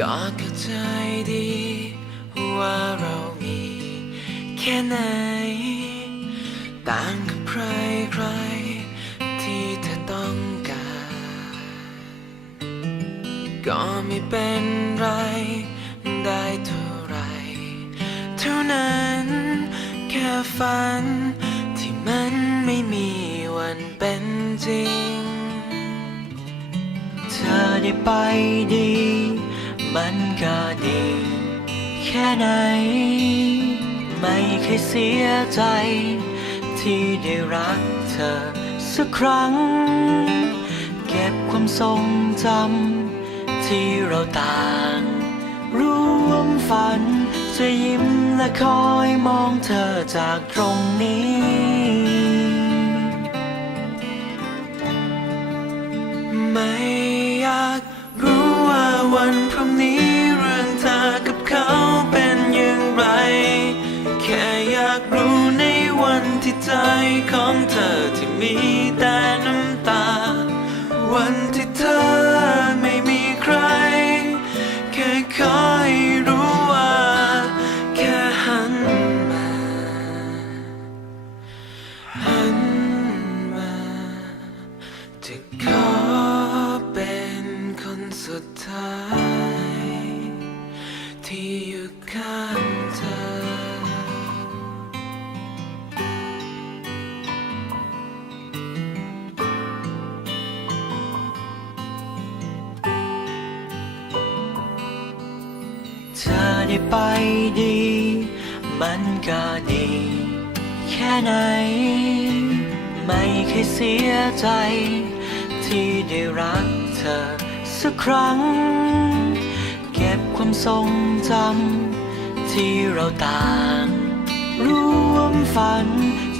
ก็เข้าใจดีว่าเรามีแค่ไหนต่าง ก็ไม่เป็นไร ได้เท่าไรเท่านั้น แค่ฝัน ที่มันไม่มีวันเป็นจริง เธอได้ไปดี มันก็ดี แค่ไหน ไม่เคยเสียใจ ที่ได้รักเธอสักครั้ง เก็บความทรงจำ ที่เราต่างร่วมฝัน จะยิ้มและคอยมองเธอจากตรงนี้ ไม่อยากรู้ว่าวันพรุ่งนี้เรื่องเธอกับเขาเป็นอย่างไร แค่อยากรู้ในวันที่ใจของเธอที่มีแต่น้ำ สุดท้าย ที่อยู่ข้างเธอ เธอได้ไปดี มันก็ดี แค่ไหน ไม่เคยเสียใจ ที่ได้รักเธอ สักครั้ง เก็บความทรงจำที่เราต่างร่วมฝัน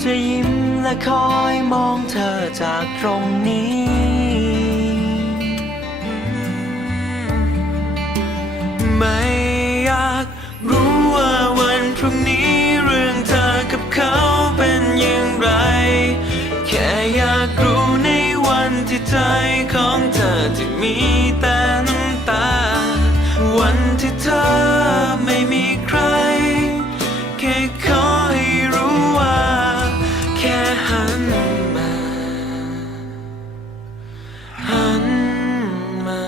จะยิ้มและคอยมองเธอจากตรงนี้ไม่อยากรู้ว่าวันพรุ่งนี้เรื่องเธอกับเขาเป็นอย่างไร แค่อยากรู้ในวันที่ใจของเธอ ที่มีแต่น้ำตา วันที่เธอไม่มีใคร แค่ขอให้รู้ว่า แค่หันมา หันมา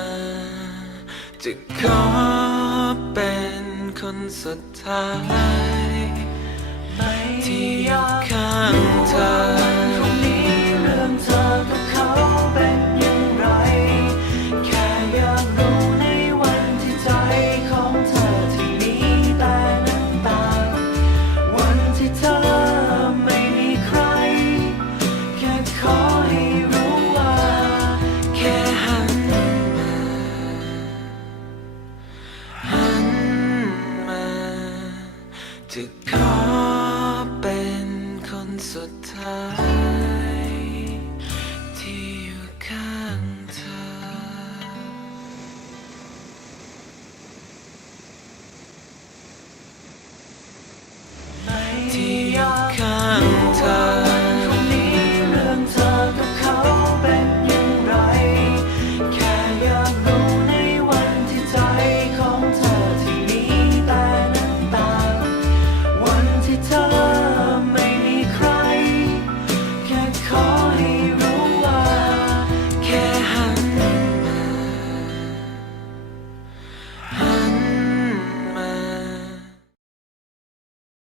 จะขอเป็นคนสุดท้าย ที่อยู่ข้างเธอ จะขอเป็นคนสุดท้าย